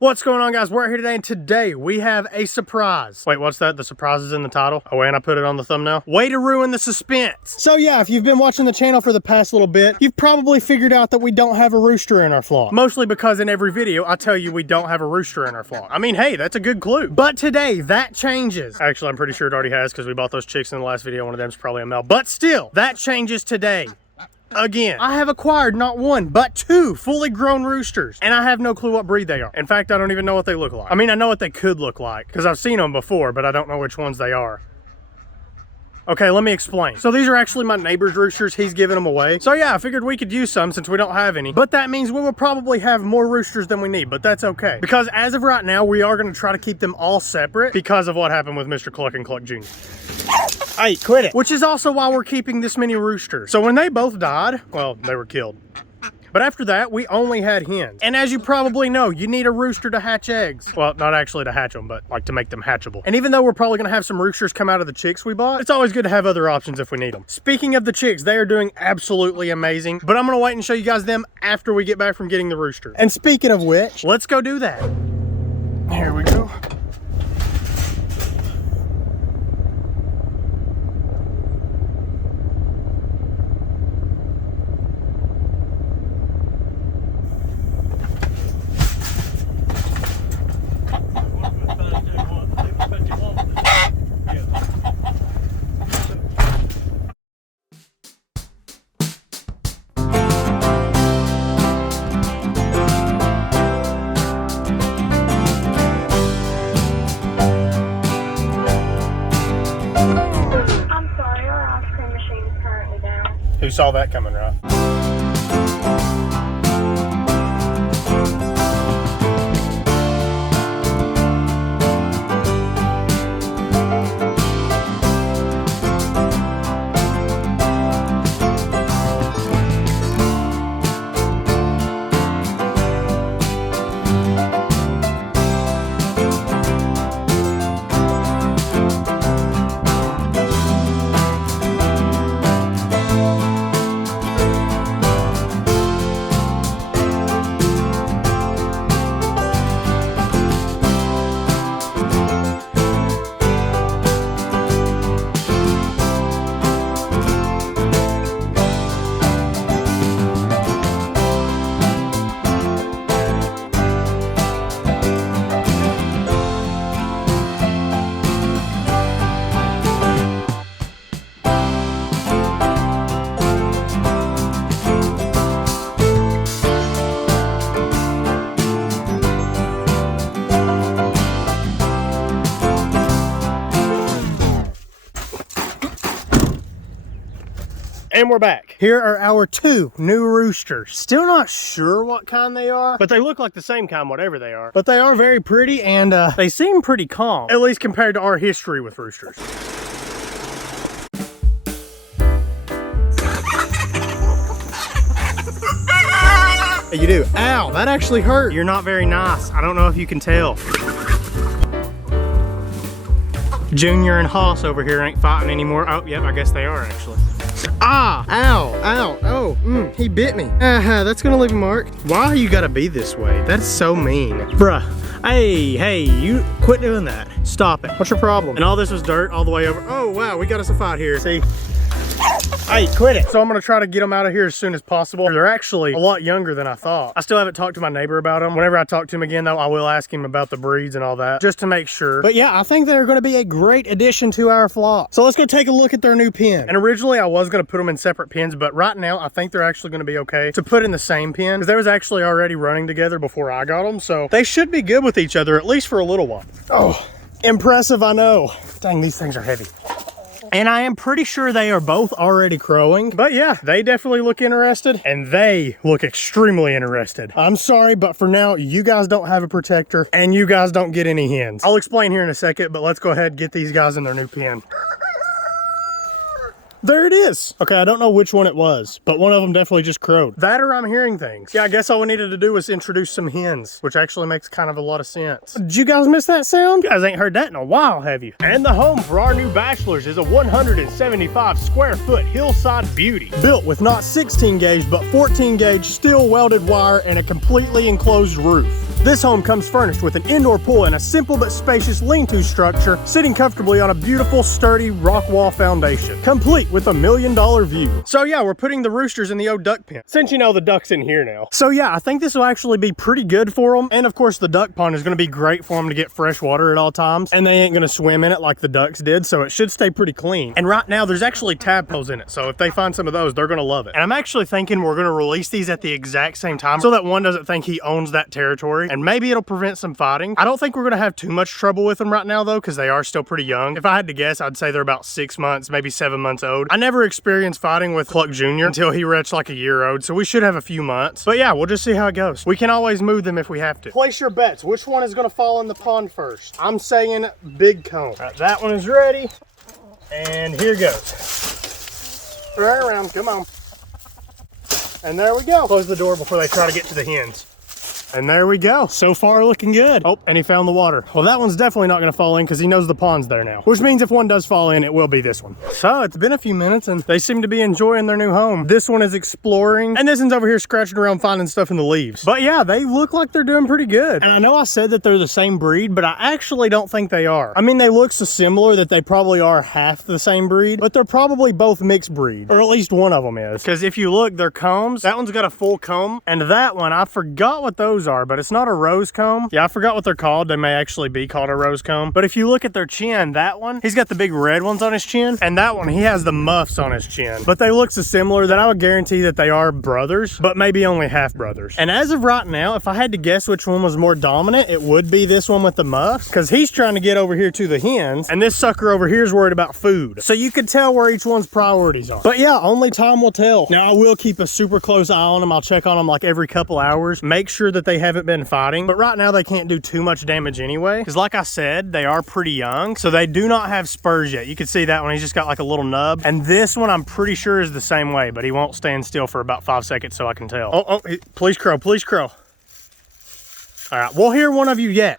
What's going on, guys? We're here today, and today we have a surprise. Wait, what's that? The surprise is in the title? Oh, and I put it on the thumbnail. Way to ruin the suspense. So yeah, if you've been watching the channel for the past little bit, you've probably figured out that we don't have a rooster in our flock. Mostly because in every video, I tell you we don't have a rooster in our flock. I mean, hey, that's a good clue. But today, that changes. Actually, I'm pretty sure it already has because we bought those chicks in the last video. One of them's probably a male. But still, that changes today. Again, I have acquired not one, but two fully grown roosters, and I have no clue what breed they are. In fact, I don't even know what they look like. I mean, I know what they could look like, because I've seen them before, but I don't know which ones they are. Okay, let me explain. So these are actually my neighbor's roosters. He's giving them away. So yeah, I figured we could use some since we don't have any. But that means we will probably have more roosters than we need, but that's okay. Because as of right now, we are going to try to keep them all separate because of what happened with Mr. Cluck and Cluck Jr. Hey, quit it. Which is also why we're keeping this many roosters. So when they both died, well, they were killed. But after that, we only had hens. And as you probably know, you need a rooster to hatch eggs. Well, not actually to hatch them, but like to make them hatchable. And even though we're probably gonna have some roosters come out of the chicks we bought, it's always good to have other options if we need them. Speaking of the chicks, they are doing absolutely amazing, but I'm gonna wait and show you guys them after we get back from getting the rooster. And speaking of which, let's go do that. Here we go. Who saw that coming, right? And we're back. Here are our two new roosters. Still not sure what kind they are, but they look like the same kind, whatever they are. But they are very pretty, and they seem pretty calm, at least compared to our history with roosters. You do. Ow, that actually hurt. You're not very nice. I don't know if you can tell. Junior and Hoss over here ain't fighting anymore. Oh, yep, I guess they are actually. Ah, ow, ow, oh, he bit me. That's gonna leave a mark. Why you gotta be this way? That's so mean. Bruh, hey, you quit doing that. Stop it. What's your problem? And all this was dirt all the way over. Oh, wow, we got us a fight here. See? Hey, quit it. So I'm gonna try to get them out of here as soon as possible. They're actually a lot younger than I thought. I still haven't talked to my neighbor about them. Whenever I talk to him again though, I will ask him about the breeds and all that, just to make sure. But yeah, I think they're gonna be a great addition to our flock. So let's go take a look at their new pen. And originally I was gonna put them in separate pens, but right now I think they're actually gonna be okay to put in the same pen, because they was actually already running together before I got them. So they should be good with each other, at least for a little while. Oh, impressive, I know. Dang, these things are heavy. And I am pretty sure they are both already crowing. But yeah, they definitely look interested, and they look extremely interested. I'm sorry, but for now, you guys don't have a protector, and you guys don't get any hens. I'll explain here in a second, but let's go ahead and get these guys in their new pen. There it is. Okay, I don't know which one it was, but one of them definitely just crowed. That or I'm hearing things. Yeah, I guess all we needed to do was introduce some hens, which actually makes kind of a lot of sense. Did you guys miss that sound? You guys ain't heard that in a while, have you? And the home for our new bachelors is a 175 square foot hillside beauty. Built with not 16 gauge, but 14 gauge steel welded wire and a completely enclosed roof. This home comes furnished with an indoor pool and a simple but spacious lean-to structure, sitting comfortably on a beautiful, sturdy rock wall foundation, complete with a $1 million view. So yeah, we're putting the roosters in the old duck pen, since you know the duck's in here now. So yeah, I think this will actually be pretty good for them. And of course, the duck pond is going to be great for them to get fresh water at all times, and they ain't going to swim in it like the ducks did, so it should stay pretty clean. And right now, there's actually tadpoles in it, so if they find some of those, they're going to love it. And I'm actually thinking we're going to release these at the exact same time so that one doesn't think he owns that territory, and maybe it'll prevent some fighting. I don't think we're going to have too much trouble with them right now, though, because they are still pretty young. If I had to guess, I'd say they're about 6 months, maybe 7 months old. I never experienced fighting with Cluck Jr. until he reached like a year old, so we should have a few months. But yeah, we'll just see how it goes. We can always move them if we have to. Place your bets. Which one is going to fall in the pond first? I'm saying big cone. All right, that one is ready, and here goes. Right around, come on. And there we go. Close the door before they try to get to the hens. And there we go. So far looking good. Oh, and he found the water. Well, that one's definitely not gonna fall in because he knows the pond's there now. Which means if one does fall in, it will be this one. So it's been a few minutes and they seem to be enjoying their new home. This one is exploring, and this one's over here scratching around finding stuff in the leaves. But yeah, they look like they're doing pretty good. And I know I said that they're the same breed, but I actually don't think they are. I mean, they look so similar that they probably are half the same breed, but they're probably both mixed breed, or at least one of them is. Because if you look, their combs, that one's got a full comb, and that one, I forgot what those are, but it's not a rose comb. Yeah, I forgot what they're called. They may actually be called a rose comb. But if you look at their chin, that one, he's got the big red ones on his chin, and that one, he has the muffs on his chin. But they look so similar that I would guarantee that they are brothers, but maybe only half brothers. And as of right now, if I had to guess which one was more dominant, it would be this one with the muffs, because he's trying to get over here to the hens, and this sucker over here is worried about food. So you could tell where each one's priorities are. But yeah, only time will tell. Now, I will keep a super close eye on them. I'll check on them like every couple hours, make sure that they haven't been fighting. But right now, they can't do too much damage anyway, because like I said, they are pretty young, so they do not have spurs yet. You can see that one, he's just got like a little nub. And this one, I'm pretty sure is the same way, but he won't stand still for about 5 seconds, so I can tell. Oh, please crow, please crow. All right, we'll hear one of you yet.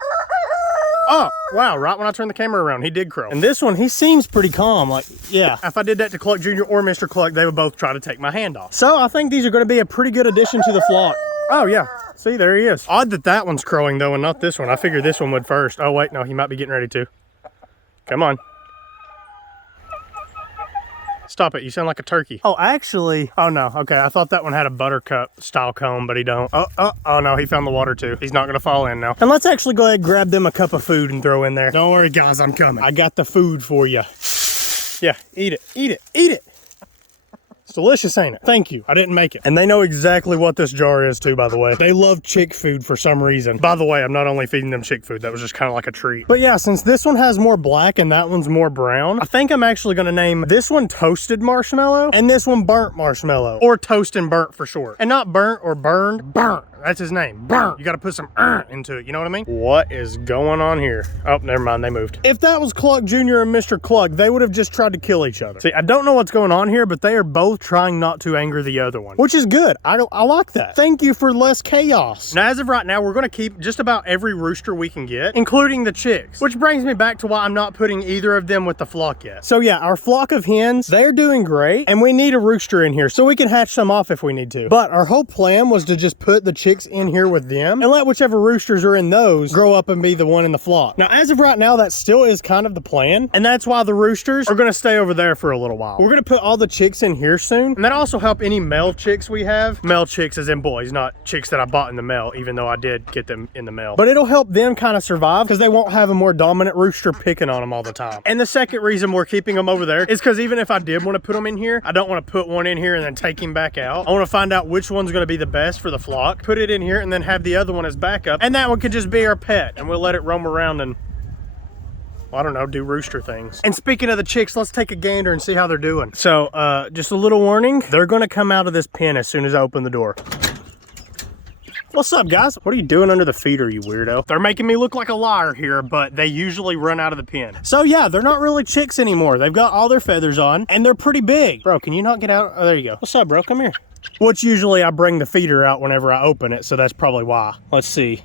Oh, wow, right when I turned the camera around, he did crow. And this one, he seems pretty calm. Like, yeah, if I did that to Cluck Jr. or Mr. Cluck, they would both try to take my hand off. So I think these are gonna be a pretty good addition to the flock. Oh yeah, see, there he is. Odd that that one's crowing though, and not this one. I figured this one would first. Oh wait, no, he might be getting ready to. Come on. Stop it, you sound like a turkey. Oh, actually, oh no, okay, I thought that one had a buttercup style comb, but he don't. Oh no, he found the water too. He's not gonna fall in now. And let's actually go ahead and grab them a cup of food and throw in there. Don't worry guys, I'm coming. I got the food for you. Yeah, eat it, eat it, eat it. It's delicious, ain't it? Thank you. I didn't make it. And they know exactly what this jar is too, by the way. They love chick food for some reason. By the way, I'm not only feeding them chick food, that was just kind of like a treat. But yeah, since this one has more black and that one's more brown, I think I'm actually gonna name this one Toasted Marshmallow and this one Burnt Marshmallow, or Toast and Burnt for short. And not burnt or burned, burnt. That's his name, Burnt. You gotta put some into it, you know what I mean? What is going on here? Oh, never mind, they moved. If that was Cluck Jr. and Mr. Cluck, they would have just tried to kill each other. See, I don't know what's going on here, but they are both trying not to anger the other one, which is good. I like that. Thank you for less chaos. Now, as of right now, we're gonna keep just about every rooster we can get, including the chicks, which brings me back to why I'm not putting either of them with the flock yet. So yeah, our flock of hens, they're doing great, and we need a rooster in here so we can hatch some off if we need to. But our whole plan was to just put the chicks in here with them and let whichever roosters are in those grow up and be the one in the flock. Now, as of right now, that still is kind of the plan, and that's why the roosters are gonna stay over there for a little while. We're gonna put all the chicks in here soon, and that also help any male chicks we have. Male chicks as in boys, not chicks that I bought in the mail, even though I did get them in the mail. But it'll help them kind of survive because they won't have a more dominant rooster picking on them all the time. And the second reason we're keeping them over there is because even if I did want to put them in here, I don't want to put one in here and then take him back out. I want to find out which one's going to be the best for the flock, put it in here, and then have the other one as backup, and that one could just be our pet, and we'll let it roam around and, I don't know, do rooster things. And speaking of the chicks, let's take a gander and see how they're doing. So just a little warning, they're gonna come out of this pen as soon as I open the door. What's up, guys? What are you doing under the feeder, you weirdo? They're making me look like a liar here, but they usually run out of the pen. So yeah, they're not really chicks anymore. They've got all their feathers on, and they're pretty big. Bro, can you not get out? Oh, there you go. What's up, bro? Come here. Which usually I bring the feeder out whenever I open it, so that's probably why. Let's see.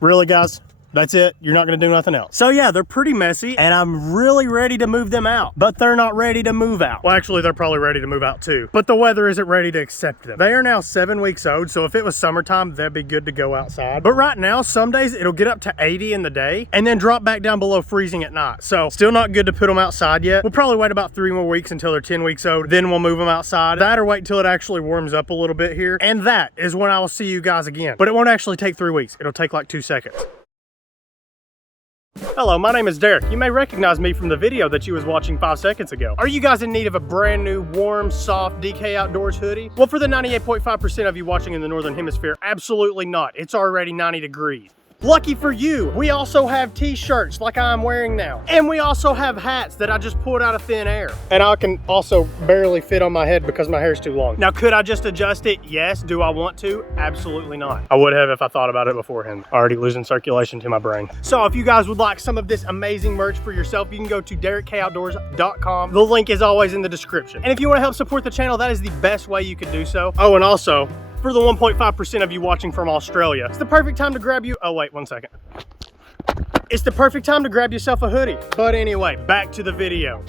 Really, guys? That's it. You're not gonna do nothing else. So yeah, they're pretty messy and I'm really ready to move them out, but they're not ready to move out. Well, actually they're probably ready to move out too, but the weather isn't ready to accept them. They are now 7 weeks old, so if it was summertime, they'd be good to go outside. But right now, some days it'll get up to 80 in the day and then drop back down below freezing at night. So still not good to put them outside yet. We'll probably wait about 3 more weeks until they're 10 weeks old. Then we'll move them outside. That or wait until it actually warms up a little bit here. And that is when I will see you guys again. But it won't actually take 3 weeks. It'll take like 2 seconds. Hello, my name is Derek. You may recognize me from the video that you was watching 5 seconds ago. Are you guys in need of a brand new, warm, soft DK Outdoors hoodie? Well, for the 98.5% of you watching in the Northern Hemisphere, absolutely not. It's already 90 degrees. Lucky for you, we also have t-shirts like I'm wearing now. And we also have hats that I just pulled out of thin air. And I can also barely fit on my head because my hair's too long. Now, could I just adjust it? Yes. Do I want to? Absolutely not. I would have if I thought about it beforehand. Already losing circulation to my brain. So if you guys would like some of this amazing merch for yourself, you can go to DerekKOutdoors.com. The link is always in the description. And if you want to help support the channel, that is the best way you could do so. Oh, and also, for the 1.5% of you watching from Australia, it's the perfect time to grab you. Oh, wait, 1 second. It's the perfect time to grab yourself a hoodie. But anyway, back to the video.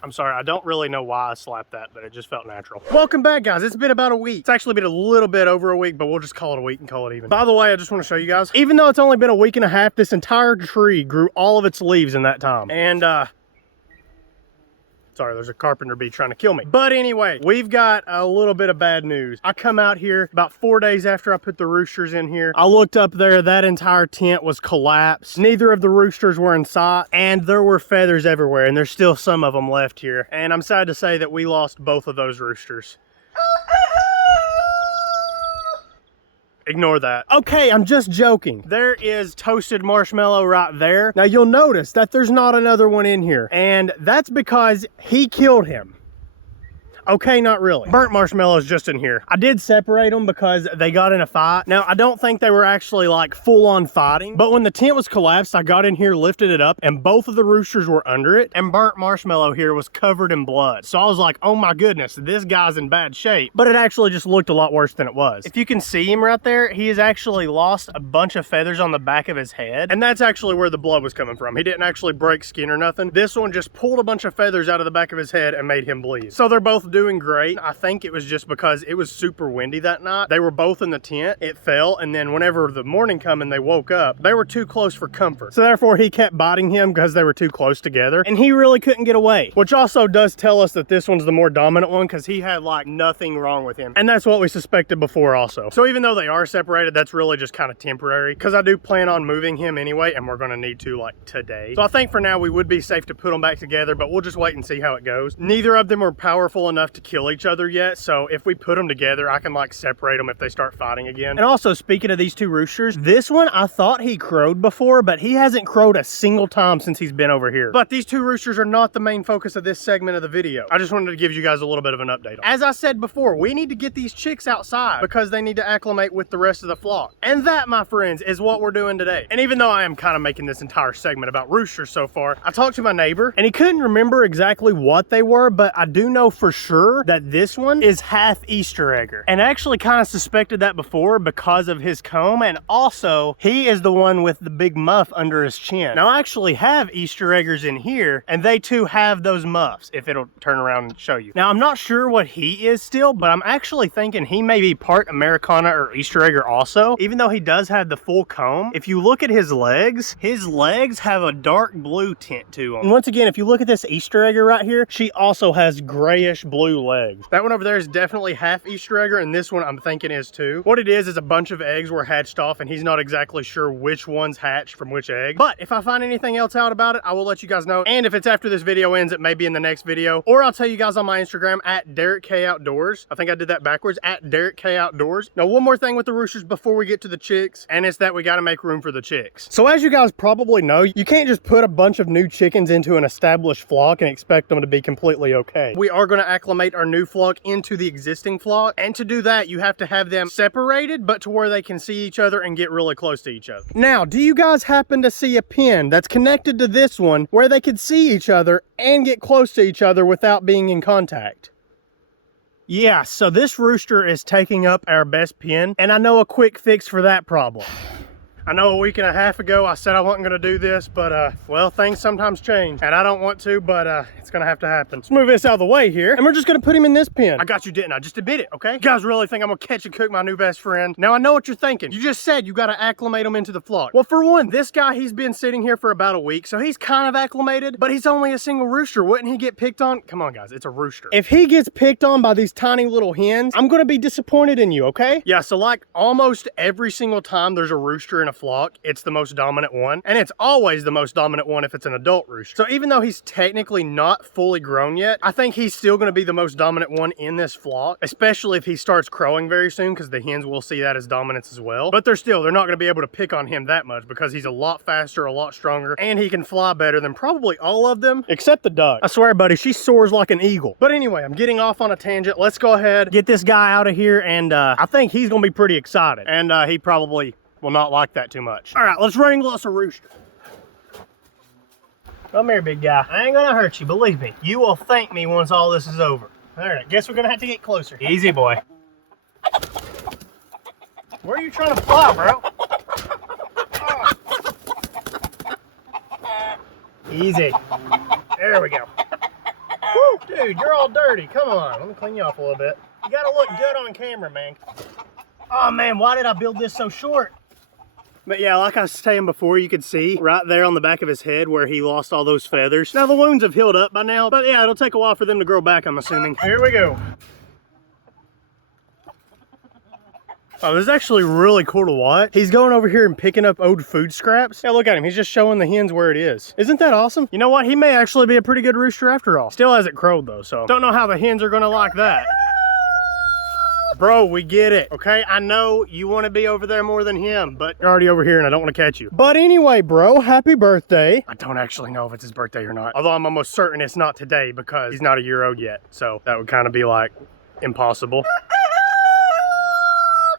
I'm sorry, I don't really know why I slapped that, but it just felt natural. Welcome back, guys. It's been about a week. It's actually been a little bit over a week, but we'll just call it a week and call it even. By the way, I just want to show you guys, even though it's only been a week and a half, this entire tree grew all of its leaves in that time. And, sorry, there's a carpenter bee trying to kill me. But anyway, we've got a little bit of bad news. I come out here about 4 days after I put the roosters in here. I looked up there, that entire tent was collapsed. Neither of the roosters were in sight, and there were feathers everywhere, and there's still some of them left here. And I'm sad to say that we lost both of those roosters. Ignore that. Okay, I'm just joking. There is toasted marshmallow right there. Now you'll notice that there's not another one in here, and that's because he killed him. Okay, not really. Burnt marshmallow's just in here. I did separate them because they got in a fight. Now, I don't think they were actually like full-on fighting, but when the tent was collapsed, I got in here, lifted it up, and both of the roosters were under it, and burnt marshmallow here was covered in blood. So I was like, oh my goodness, this guy's in bad shape. But it actually just looked a lot worse than it was. If you can see him right there, he has actually lost a bunch of feathers on the back of his head, and that's actually where the blood was coming from. He didn't actually break skin or nothing. This one just pulled a bunch of feathers out of the back of his head and made him bleed. So they're both doing great. I think it was just because it was super windy that night. They were both in the tent, it fell, and then whenever the morning come and they woke up, they were too close for comfort. So therefore he kept biting him because they were too close together, and he really couldn't get away, which also does tell us that this one's the more dominant one because he had like nothing wrong with him. And that's what we suspected before also. So even though they are separated, that's really just kind of temporary because I do plan on moving him anyway, and we're going to need to like today. So I think for now we would be safe to put them back together, but we'll just wait and see how it goes. Neither of them are powerful enough to kill each other yet, so if we put them together, I can like separate them if they start fighting again. And also, speaking of these two roosters, this one I thought he crowed before, but he hasn't crowed a single time since he's been over here. But these two roosters are not the main focus of this segment of the video. I just wanted to give you guys a little bit of an update. As I said before, we need to get these chicks outside because they need to acclimate with the rest of the flock. And that, my friends, is what we're doing today. And even though I am kind of making this entire segment about roosters so far, I talked to my neighbor and he couldn't remember exactly what they were, but I do know for sure that this one is half Easter egger. And I actually kind of suspected that before because of his comb, and also he is the one with the big muff under his chin. Now I actually have Easter eggers in here, and they too have those muffs, if it'll turn around and show you. Now I'm not sure what he is still, but I'm actually thinking he may be part Americana or Easter egger also, even though he does have the full comb. If you look at his legs have a dark blue tint to them. And once again, if you look at this Easter egger right here, she also has grayish blue legs. That one over there is definitely half Easter egger, and this one I'm thinking is too. What it is a bunch of eggs were hatched off, and he's not exactly sure which one's hatched from which egg. But if I find anything else out about it, I will let you guys know. And if it's after this video ends, it may be in the next video, or I'll tell you guys on my Instagram at DerekKOutdoors. I think I did that backwards, at DerekKOutdoors. Now, one more thing with the roosters before we get to the chicks, and it's that we got to make room for the chicks. So as you guys probably know, you can't just put a bunch of new chickens into an established flock and expect them to be completely okay. We are going to acclimate our new flock into the existing flock, and to do that you have to have them separated, but to where they can see each other and get really close to each other. Now, do you guys happen to see a pin that's connected to this one where they could see each other and get close to each other without being in contact? Yeah, so this rooster is taking up our best pin, and I know a quick fix for that problem. I know a week and a half ago I said I wasn't gonna do this, but well, things sometimes change. And I don't want to, but it's gonna have to happen. Let's move this out of the way here, and we're just gonna put him in this pen. I got you, didn't I? Just admit it, okay? You guys really think I'm gonna catch and cook my new best friend? Now I know what you're thinking. You just said you gotta acclimate him into the flock. Well, for one, this guy, he's been sitting here for about a week, so he's kind of acclimated, but he's only a single rooster. Wouldn't he get picked on? Come on, guys, it's a rooster. If he gets picked on by these tiny little hens, I'm gonna be disappointed in you, okay? Yeah, so like almost every single time there's a rooster in a flock, it's the most dominant one, and it's always the most dominant one if it's an adult rooster. So even though he's technically not fully grown yet, I think he's still gonna be the most dominant one in this flock, especially if he starts crowing very soon, because the hens will see that as dominance as well. But they're not gonna be able to pick on him that much because he's a lot faster, a lot stronger, and he can fly better than probably all of them, except the duck. I swear, buddy, she soars like an eagle. But anyway, I'm getting off on a tangent. Let's go ahead, get this guy out of here, and I think he's gonna be pretty excited. And he probably will not like that too much. All right, let's wrangle us a rooster. Come here, big guy. I ain't gonna hurt you, believe me. You will thank me once all this is over. All right, guess we're gonna have to get closer. Easy, boy. Where are you trying to fly, bro? Oh. Easy. There we go. Woo, dude, you're all dirty. Come on, let me clean you off a little bit. You gotta look good on camera, man. Oh man, why did I build this so short? But yeah, like I was saying before, you could see right there on the back of his head where he lost all those feathers. Now the wounds have healed up by now, but yeah, it'll take a while for them to grow back, I'm assuming. Here we go. Oh, this is actually really cool to watch. He's going over here and picking up old food scraps. Yeah, look at him. He's just showing the hens where it is. Isn't that awesome? You know what? He may actually be a pretty good rooster after all. Still hasn't crowed though, so don't know how the hens are gonna like that. Bro, we get it, okay? I know you want to be over there more than him, but you're already over here and I don't want to catch you. But anyway, bro, happy birthday. I don't actually know if it's his birthday or not. Although I'm almost certain it's not today because he's not a year old yet. So that would kind of be like impossible.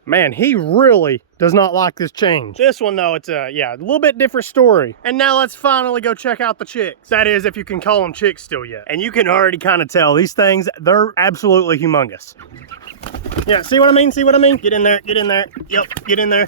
Man, he really does not like this change. This one though, it's a little bit different story. And now let's finally go check out the chicks. That is, if you can call them chicks still yet. And you can already kind of tell these things, they're absolutely humongous. Yeah, see what I mean? See what I mean? Get in there, get in there. Yep, get in there.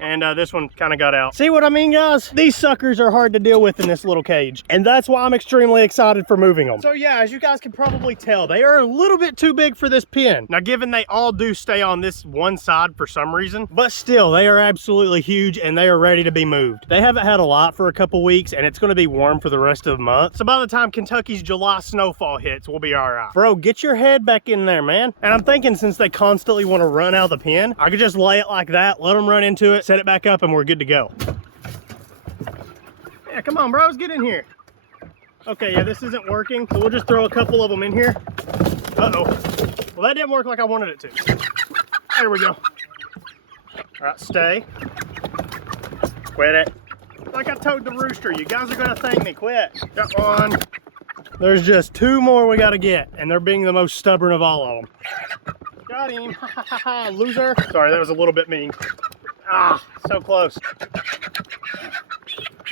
And this one kind of got out. See what I mean, guys? These suckers are hard to deal with in this little cage. And that's why I'm extremely excited for moving them. So yeah, as you guys can probably tell, they are a little bit too big for this pen. Now, given they all do stay on this one side for some reason, but still, they are absolutely huge and they are ready to be moved. They haven't had a lot for a couple weeks and it's gonna be warm for the rest of the month. So by the time Kentucky's July snowfall hits, we'll be all right. Bro, get your head back in there, man. And I'm thinking since they constantly want to run out of the pen, I could just lay it like that, let them run into it, set it back up, and we're good to go. Yeah, come on, bros, get in here. Okay, yeah, this isn't working, so we'll just throw a couple of them in here. Uh-oh. Well, that didn't work like I wanted it to. There we go. All right, stay. Quit it. Like I told the rooster, you guys are gonna thank me. Quit. Got one. There's just two more we gotta get, and they're being the most stubborn of all of them. Got him. Loser. Sorry, that was a little bit mean. Ah, so close.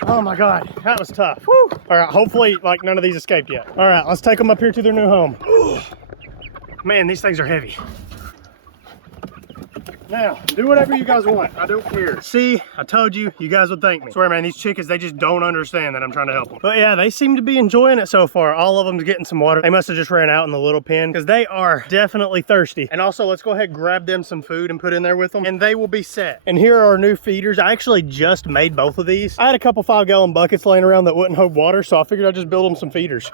Oh my God, that was tough. Woo. All right, hopefully like none of these escaped yet. All right, let's take them up here to their new home. Man, these things are heavy. Now, do whatever you guys want. I don't care. See, I told you, you guys would thank me. I swear, man, these chickens, they just don't understand that I'm trying to help them. But yeah, they seem to be enjoying it so far. All of them's getting some water. They must have just ran out in the little pen because they are definitely thirsty. And also, let's go ahead and grab them some food and put in there with them and they will be set. And here are our new feeders. I actually just made both of these. I had a couple 5-gallon buckets laying around that wouldn't hold water, so I figured I'd just build them some feeders.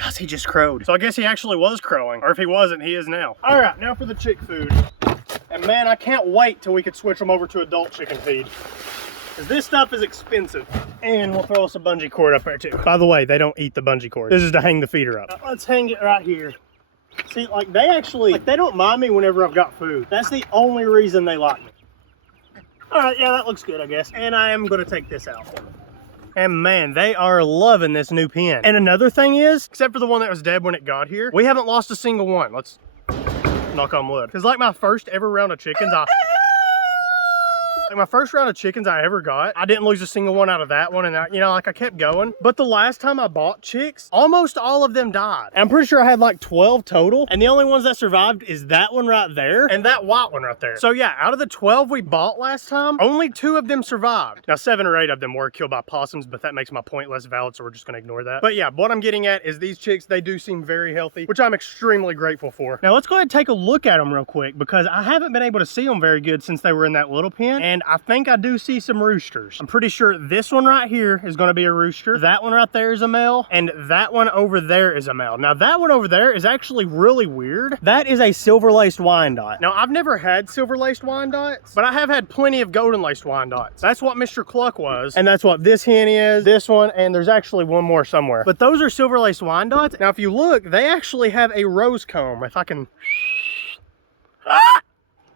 Gosh, he just crowed. So I guess he actually was crowing, or if he wasn't, he is now. All right, now for the chick food. And man, I can't wait till we could switch them over to adult chicken feed. Because this stuff is expensive. And we'll throw us a bungee cord up there too. By the way, they don't eat the bungee cord. This is to hang the feeder up. Let's hang it right here. See, like they actually, like they don't mind me whenever I've got food. That's the only reason they like me. All right, yeah, that looks good, I guess. And I am gonna take this out. And man, they are loving this new pen. And another thing is, except for the one that was dead when it got here, we haven't lost a single one. Let's knock on wood. Because like my first ever round of chickens, Like my first round of chickens I ever got, I didn't lose a single one out of that one, and I, you know, like I kept going. But the last time I bought chicks, almost all of them died. And I'm pretty sure I had like 12 total, and the only ones that survived is that one right there and that white one right there. So yeah, out of the 12 we bought last time, only 2 of them survived. Now 7 or 8 of them were killed by possums, but that makes my point less valid, so we're just gonna ignore that. But yeah, what I'm getting at is these chicks, they do seem very healthy, which I'm extremely grateful for. Now let's go ahead and take a look at them real quick, because I haven't been able to see them very good since they were in that little pen, and I think I do see some roosters. I'm pretty sure this one right here is gonna be a rooster, that one right there is a male, and that one over there is a male. Now that one over there is actually really weird. That is a silver-laced Wyandotte. Now I've never had silver-laced Wyandottes, but I have had plenty of golden-laced Wyandottes. That's what Mr. Cluck was, and that's what this hen is, this one, and there's actually one more somewhere. But those are silver-laced Wyandottes. Now if you look, they actually have a rose comb. If I can...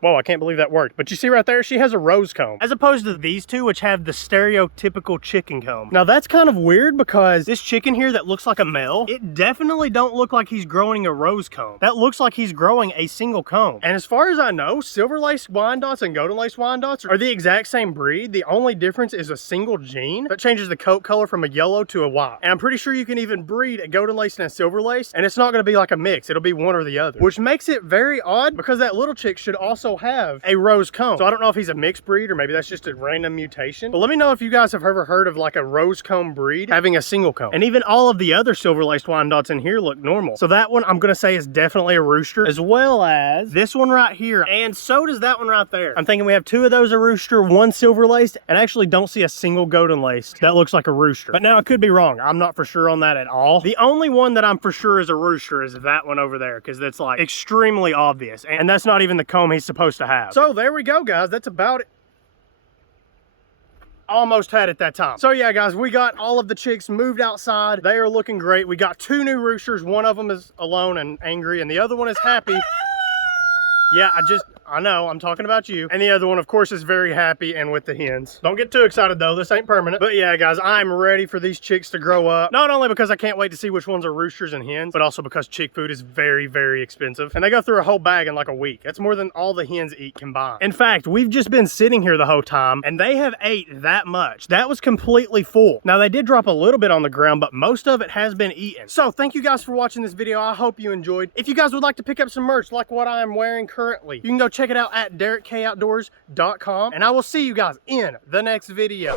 Whoa, I can't believe that worked. But you see right there, she has a rose comb, as opposed to these two, which have the stereotypical chicken comb. Now that's kind of weird, because this chicken here that looks like a male, it definitely don't look like he's growing a rose comb. That looks like he's growing a single comb. And as far as I know, silver-laced Wyandottes and golden-laced Wyandottes are the exact same breed. The only difference is a single gene that changes the coat color from a yellow to a white. And I'm pretty sure you can even breed a golden-laced and a silver-laced, and it's not gonna be like a mix. It'll be one or the other, which makes it very odd, because that little chick should also have a rose comb. So I don't know if he's a mixed breed, or maybe that's just a random mutation. But let me know if you guys have ever heard of like a rose comb breed having a single comb. And even all of the other silver-laced Wyandottes in here look normal. So that one I'm gonna say is definitely a rooster, as well as this one right here, and so does that one right there. I'm thinking we have 2 of those a rooster, 1 silver-laced, and I actually don't see a single golden-laced that looks like a rooster. But now I could be wrong. I'm not for sure on that at all. The only one that I'm for sure is a rooster is that one over there, because that's like extremely obvious, and that's not even the comb he's supposed to have. So there we go, guys. That's about it. Almost had it that time. So yeah, guys, we got all of the chicks moved outside. They are looking great. We got 2 new roosters. One of them is alone and angry, and the other one is happy. Yeah, I know, I'm talking about you. And the other one, of course, is very happy and with the hens. Don't get too excited, though. This ain't permanent. But yeah, guys, I'm ready for these chicks to grow up. Not only because I can't wait to see which ones are roosters and hens, but also because chick food is very, very expensive. And they go through a whole bag in like a week. That's more than all the hens eat combined. In fact, we've just been sitting here the whole time, and they have ate that much. That was completely full. Now, they did drop a little bit on the ground, but most of it has been eaten. So, thank you guys for watching this video. I hope you enjoyed. If you guys would like to pick up some merch like what I am wearing currently, you can go check it out at DerekKOutdoors.com, and I will see you guys in the next video.